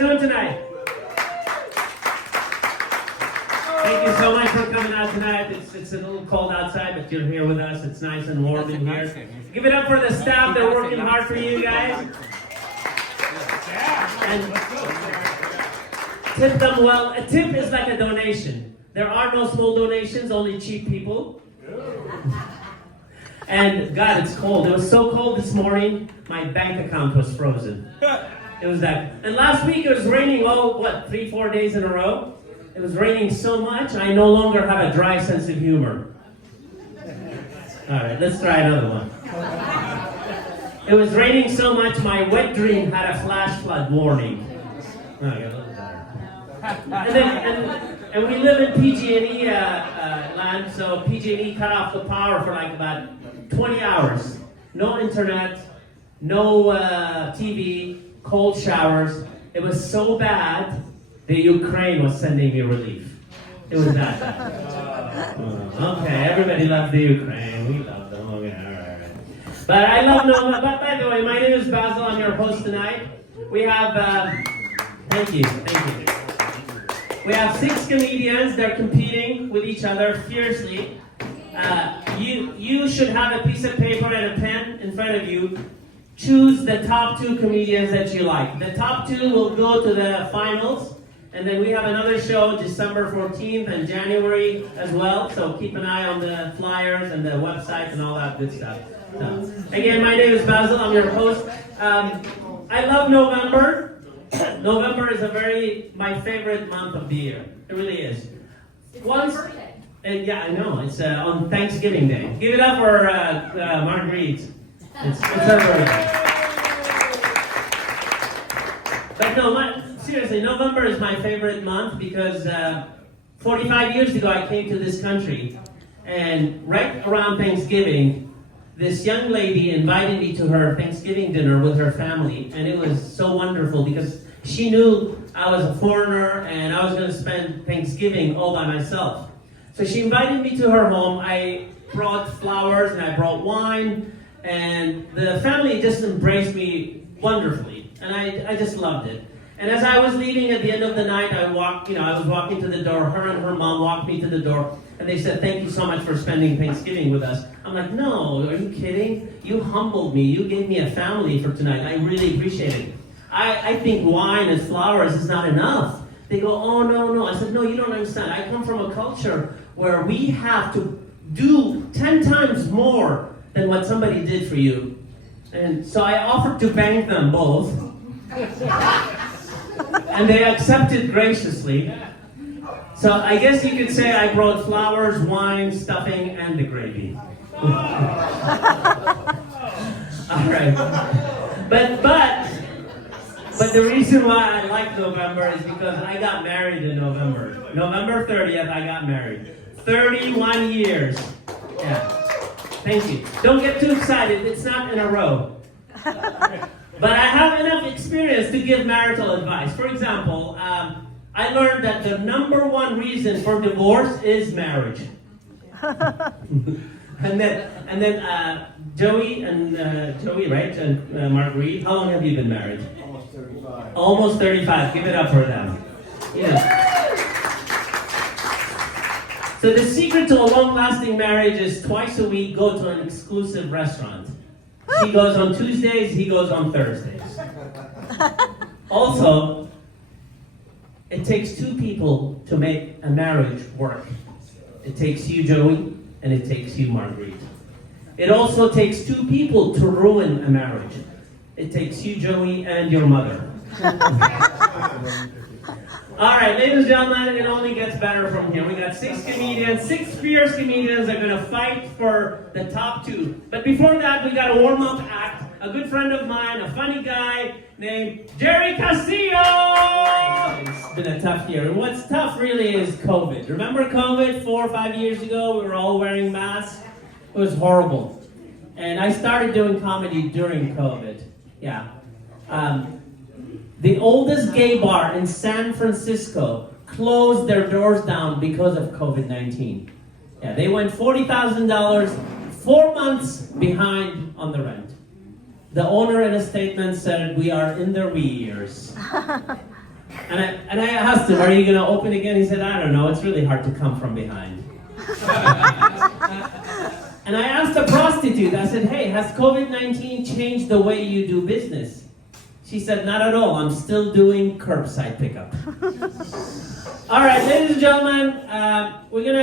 doing tonight? Thank you so much for coming out tonight. It's a little cold outside, but you're here with us. It's nice and warm in here. Give it up for the staff. They're working hard for you guys. And tip them well. A tip is like a donation. There are no small donations, only cheap people. And God, it's cold. It was so cold this morning, my bank account was frozen. It was that. And last week it was raining, 3-4 days in a row? It was raining so much, I no longer have a dry sense of humor. All right, let's try another one. It was raining so much, my wet dream had a flash flood warning. Okay, a little better. And we live in PG&E land, so PG&E cut off the power for like about 20 hours. No internet, no TV, cold showers. It was so bad that Ukraine was sending me relief. It was that bad. Okay, everybody loves the Ukraine. We love them. Okay, all right. But I love Nova. But by the way, my name is Bassil. I'm your host tonight. We have, thank you. We have 6 comedians. They're competing with each other fiercely. You should have a piece of paper and a pen in front of you. Choose the top 2 comedians that you like. The top 2 will go to the finals. And then we have another show December 14th and January as well. So keep an eye on the flyers and the website and all that good stuff. So, again, my name is Bassil. I'm your host. I love November. November is my favorite month of the year. It really is. Yeah, I know. It's on Thanksgiving Day. Give it up for Marguerite. It's her birthday. But no, seriously, November is my favorite month because 45 years ago I came to this country, and right around Thanksgiving, this young lady invited me to her Thanksgiving dinner with her family, and it was so wonderful because she knew I was a foreigner and I was going to spend Thanksgiving all by myself. So she invited me to her home. I brought flowers and I brought wine, and the family just embraced me wonderfully, and I just loved it. And as I was leaving at the end of the night, I was walking to the door. Her and her mom walked me to the door, and they said, "Thank you so much for spending Thanksgiving with us." I'm like, "No, are you kidding? You humbled me. You gave me a family for tonight. I really appreciate it. I think wine and flowers is not enough." They go, "Oh, no." I said, "No, you don't understand. I come from a culture where we have to do 10 times more than what somebody did for you." And so I offered to bank them both. And they accepted graciously. So I guess you could say I brought flowers, wine, stuffing, and the gravy. All right. But the reason why I like November is because I got married in November. November 30th, I got married. 31 years. Yeah. Thank you. Don't get too excited. It's not in a row. But I have enough experience to give marital advice. For example, I learned that the number 1 reason for divorce is marriage. and then Joey, right? And Marguerite, how long have you been married? Almost 35. Almost 35. Give it up for them. Yeah. So the secret to a long-lasting marriage is twice a week go to an exclusive restaurant. She goes on Tuesdays, he goes on Thursdays. Also, it takes 2 people to make a marriage work. It takes you, Joey, and it takes you, Marguerite. It also takes 2 people to ruin a marriage. It takes you, Joey, and your mother. All right, ladies and gentlemen, it only gets better from here. We got 6 comedians, 6 fierce comedians that are going to fight for the top 2. But before that, we got a warm-up act. A good friend of mine, a funny guy named Jerry Castillo. It's been a tough year. And what's tough really is COVID. Remember COVID 4 or 5 years ago? We were all wearing masks. It was horrible. And I started doing comedy during COVID. Yeah. The oldest gay bar in San Francisco closed their doors down because of COVID-19. Yeah, they went $40,000, 4 months behind on the rent. The owner in a statement said, "We are in the wee years." And I asked him, are you going to open again? He said, I don't know. It's really hard to come from behind. And I asked a prostitute, I said, hey, has COVID-19 changed the way you do business? She said, not at all. I'm still doing curbside pickup. All right, ladies and gentlemen, we're going to